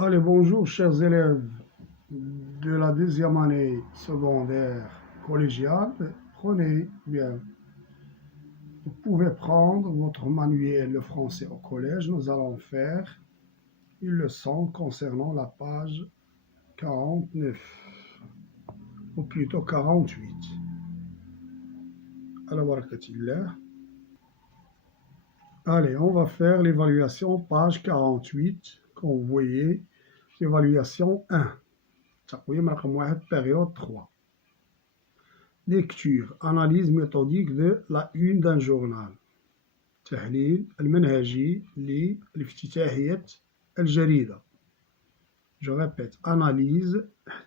Allez, bonjour chers élèves de la deuxième année secondaire collégiale. Prenez bien. Vous pouvez prendre votre manuel Le français au collège. Nous allons faire une leçon concernant la page 49, ou plutôt 48. Ala barakatillah. Allez, on va faire l'évaluation page 48, comme vous voyez, l'évaluation 1. تقويم رقم 1 période 3. Lecture, analyse méthodique de la une d'un journal. تحليل المنهجي لافتتاحية الجريدة. Je répète, analyse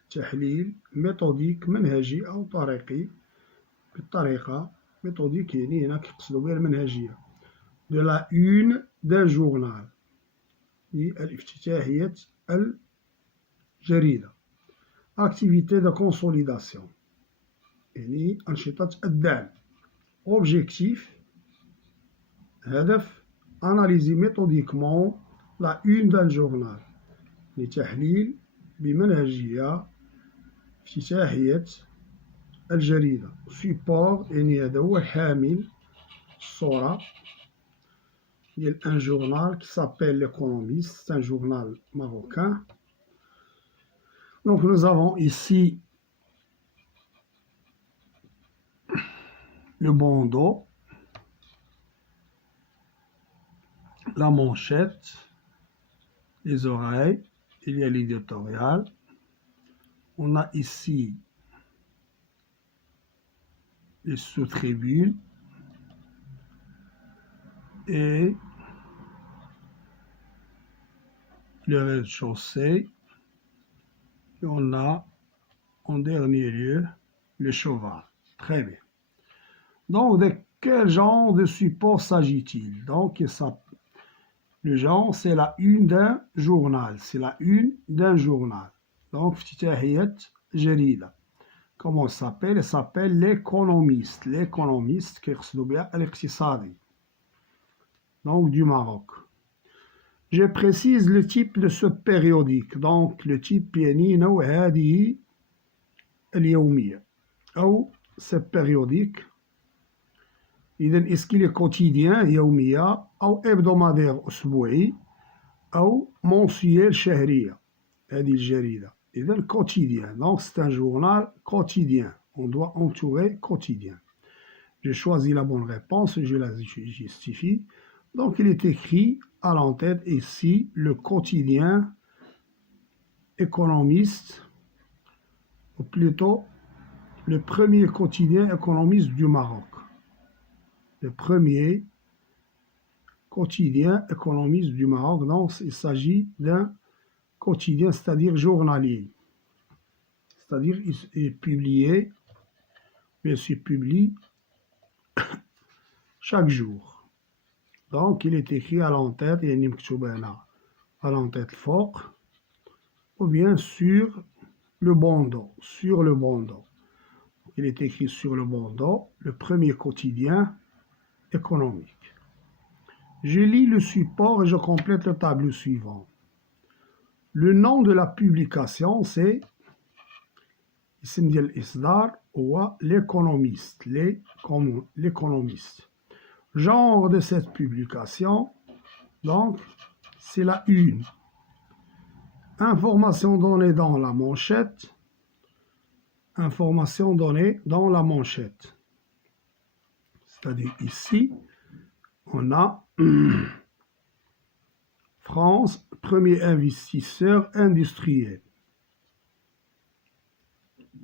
تحليل méthodique منهجي أو طريقي بالطريقة méthodique يعني هنا كيقصدوا بها المنهجية de la une d'un journal لافتتاحية الجريدة. Activité de consolidation يعني أنشطة الدعم. Objectif هدف analyser méthodiquement la une d'un journal لتحليل بمنهجية افتتاحية الجريدة. Support يعني هذا هو حامل الصورة ديال un journal qui s'appelle l'Économiste, c'est un journal marocain. Donc nous avons ici le bandeau, la manchette, les oreilles, il y a l'éditorial. On a ici les sous-tribunes et le rez-de-chaussée. Et on a en dernier lieu le cheval. Très bien. Donc, de quel genre de support s'agit-il? Donc, le genre, c'est la une d'un journal. C'est la une d'un journal. Donc, افتتاحية جريدة. Comment il s'appelle? Il s'appelle l'Économiste. L'Économiste qui يقصدوا بها الاقتصادي. Donc, du Maroc. Je précise le type de ce périodique. Donc, le type يعني نوع هذه اليومية. أو ce périodique. إذن est-ce qu'il est quotidien يومية أو hebdomadaire أسبوعي أو mensuel شهرية هذه الجريدة. إذن quotidien. Donc c'est un journal quotidien. On doit entourer quotidien. J'ai choisi la bonne réponse, je la justifie. Donc il est écrit à l'entête ici le quotidien économiste, ou plutôt le premier quotidien économiste du Maroc. Le premier quotidien économiste du Maroc. Donc, il s'agit d'un quotidien, c'est-à-dire journalier. C'est-à-dire, il est publié, bien sûr, publie chaque jour. Donc, il est écrit à l'entête, il y a à l'entête fort, ou bien sur le bandeau. Sur le bandeau. Il est écrit sur le bandeau, le premier quotidien économique. Je lis le support et je complète le tableau suivant. Le nom de la publication, c'est اسم ديال الإصدار هو l'économiste. L'économiste. Genre de cette publication, donc, c'est la une. Information donnée dans la manchette. Information donnée dans la manchette. C'est-à-dire ici, on a France, premier investisseur industriel.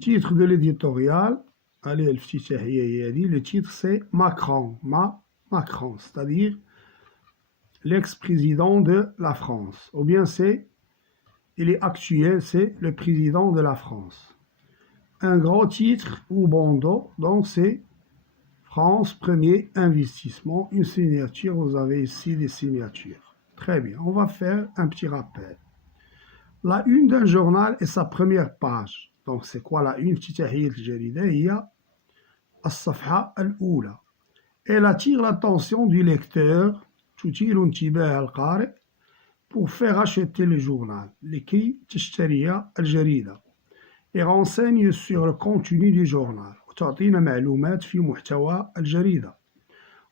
Titre de l'éditorial, allez, le titre c'est Macron, Macron, c'est-à-dire l'ex-président de la France. Ou bien il est actuel, c'est le président de la France. Un gros titre ou bandeau, donc c'est France, premier investissement, une signature, vous avez ici des signatures. Très bien, on va faire un petit rappel. La une d'un journal est sa première page. Donc c'est quoi la une? افتتاحية الجريدة هي الصفحة الأولى. Elle attire l'attention du lecteur, تثير انتباه القارئ pour faire acheter le journal, لكي تشتري الجريدة. Et renseigne sur le contenu du journal. وتعطينا معلومات في محتوى الجريدة.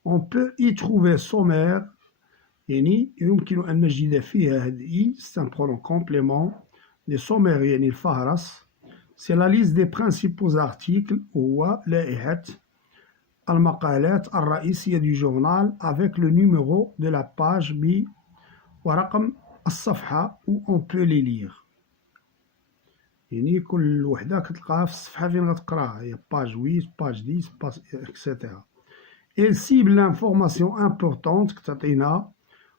On peut y trouver sommaire. يعني يمكن أن نجد فيها هذه c'est un pronom complément des sommaires يعني الفهرس. C'est la liste des principaux articles وهو لائحة المقالات الرئيسية du journal avec le numéro de la page ورقم الصفحة où on peut les lire. يعني كل وحدة كتلقاها في الصفحة فين غتقراها هي page 8 page 10 page etc. Elle cible l'information importante كتعطينا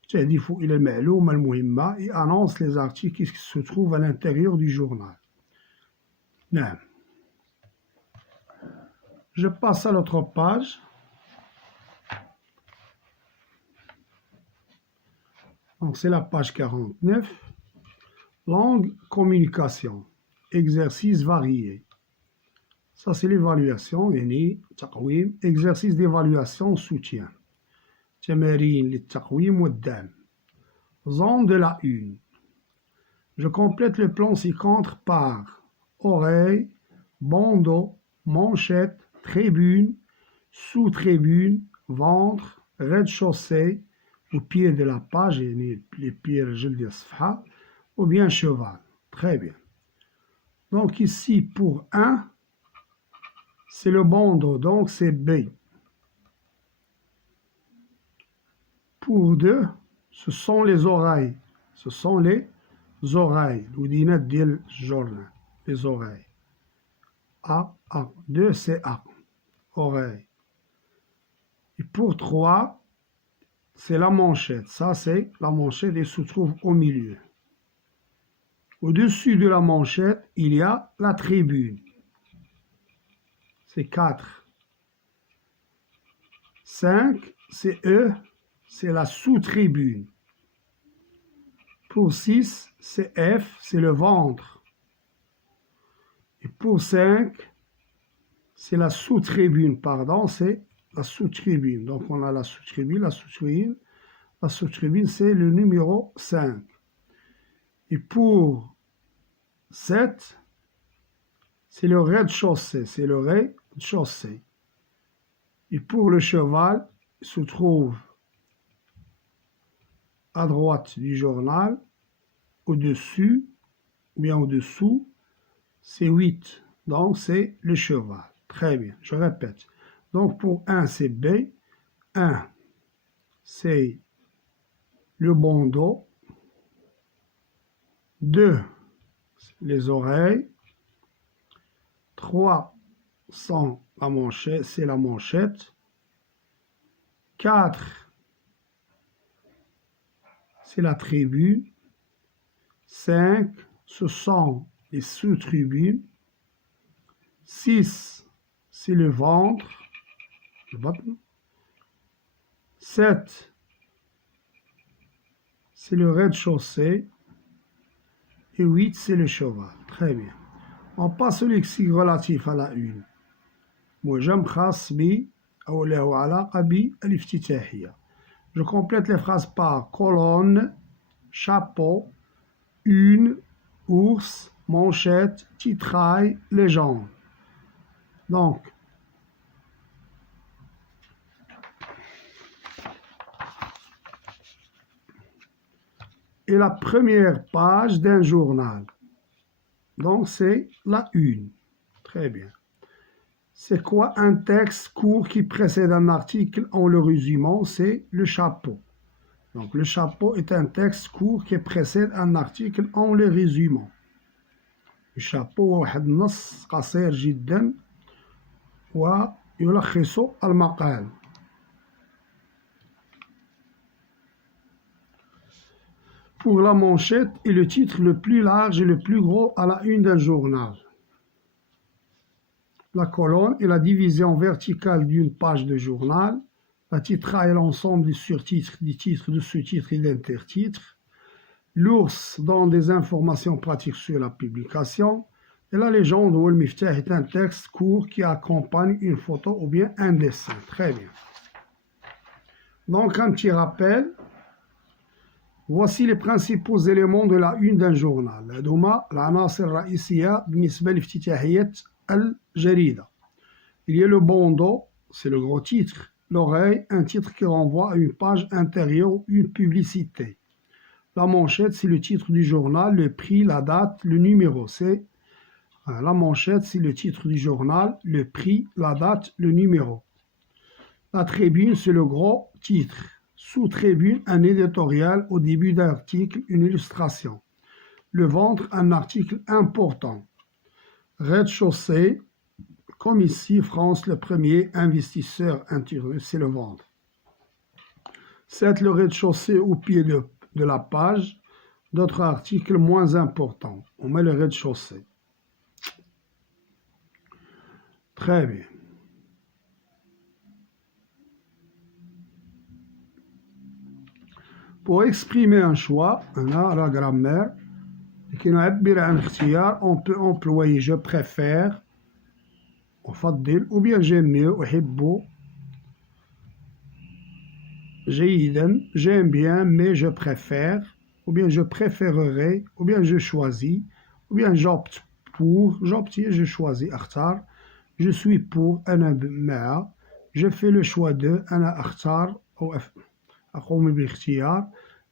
تهدف إلى المعلومة المهمة et annonce les articles qui se trouvent à l'intérieur du journal. نعم. Je passe à l'autre page. Donc c'est la page 49. Langue, communication. Exercice varié. Ça c'est l'évaluation. يعني تقويم. Exercice d'évaluation, soutien. تمارين للتقويم والدعم. Zone de la une. Je complète le plan ci-contre par oreille, bandeau, manchette, tribune, sous-tribune, ventre, rez-de-chaussée, au pied de la page, les pieds de la ou bien cheval. Très bien. Donc ici, pour 1, c'est le bandeau, donc c'est B. Pour 2, ce sont les oreilles. Ce sont les oreilles. Les oreilles. A. 2, c'est A. Oreille. Et pour 3, c'est la manchette. Ça, c'est la manchette et se trouve au milieu. Au-dessus de la manchette, il y a la tribune. C'est 4. 5, c'est E, c'est la sous-tribune. Pour 6, c'est F, c'est le ventre. Et pour 5, c'est la sous-tribune, pardon, c'est la sous-tribune. Donc on a la sous-tribune, la sous-tribune. La sous-tribune, c'est le numéro 5. Et pour 7, c'est le rez-de-chaussée, c'est le rez-de-chaussée. Et pour le cheval, il se trouve à droite du journal, au-dessus, ou bien au-dessous, c'est 8. Donc c'est le cheval. Très bien, je répète. Donc pour 1, c'est B. 1, c'est le bandeau. 2, les oreilles. 3, sont la manchette, c'est la manchette. 4, c'est la tribune. 5, ce sont les sous-tribunes. 6, c'est le ventre. 7, c'est le rez-de-chaussée. Et 8, c'est le cheval. Très bien. On passe au lexique relatif à la une. موجم خاص ب أو له علاقة بالافتتاحية. Je complète les phrases par colonne, chapeau, une, ours, manchette, titrail, légende. Donc, et la première page d'un journal. Donc, c'est la une. Très bien. C'est quoi un texte court qui précède un article en le résumant? C'est le chapeau. Donc, le chapeau est un texte court qui précède un article en le résumant. Le chapeau هو واحد النص قصير جدا ويلخص المقال. Pour la manchette est le titre le plus large et le plus gros à la une d'un journal. La colonne est la division verticale d'une page de journal. La titraille est l'ensemble des surtitres, des titres, de sous-titres et d'intertitres. L'ours donne des informations pratiques sur la publication. Et la légende ou le miftah est un texte court qui accompagne une photo ou bien un dessin. Très bien. Donc un petit rappel. Voici les principaux éléments de la une d'un journal. هذوما العناصر الرئيسية بالنسبة لافتتاحية الجريدة. Il y a le bandeau, c'est le gros titre. L'oreille, un titre qui renvoie à une page intérieure, une publicité. La manchette, c'est le titre du journal, le prix, la date, le numéro. La manchette, c'est le titre du journal, le prix, la date, le numéro. La tribune, c'est le gros titre. Sous-tribune, un éditorial au début d'article, une illustration. Le ventre, un article important. Rez-de-chaussée, comme ici, France, le premier investisseur intérieur, c'est le ventre. C'est le rez-de-chaussée au pied de la page. D'autres articles moins importants. On met le rez-de-chaussée. Très bien. Pour exprimer un choix, on a la grammaire. On peut employer je préfère, ou bien j'aime mieux, j'aime bien, mais je préfère, ou bien je préférerais, ou bien je choisis, ou bien j'opte pour, je choisis, je suis pour, je fais le choix de,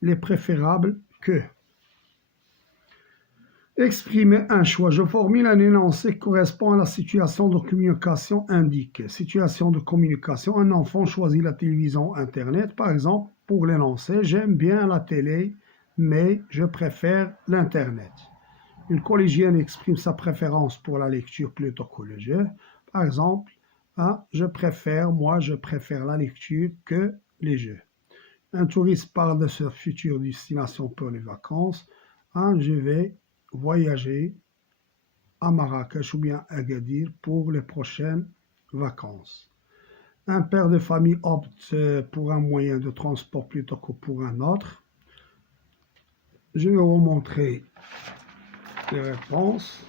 les préférables que. Exprimer un choix. Je formule un énoncé qui correspond à la situation de communication indiquée. Situation de communication, un enfant choisit la télévision Internet. Par exemple, pour l'énoncé, j'aime bien la télé, mais je préfère l'Internet. Une collégienne exprime sa préférence pour la lecture plutôt que le jeu. Par exemple, je préfère la lecture que les jeux. Un touriste parle de sa future destination pour les vacances. Je vais voyager à Marrakech ou bien à Agadir pour les prochaines vacances. Un père de famille opte pour un moyen de transport plutôt que pour un autre. Je vais vous montrer les réponses.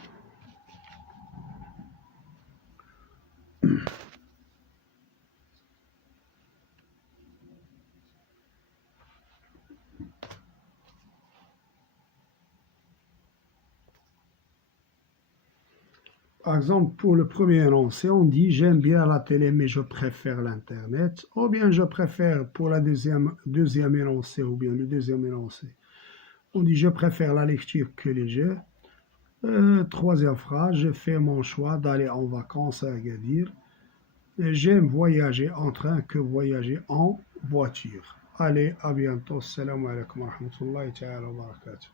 Par exemple, pour le premier énoncé, on dit « J'aime bien la télé, mais je préfère l'Internet ». Ou bien « Je préfère pour la deuxième énoncé » ou bien le deuxième énoncé. On dit « Je préfère la lecture que les jeux ». Troisième phrase, « Je fais mon choix d'aller en vacances à Agadir ». J'aime voyager en train que voyager en voiture. Allez, à bientôt. Assalamu alaikum wa rahmatullahi wa barakatuh.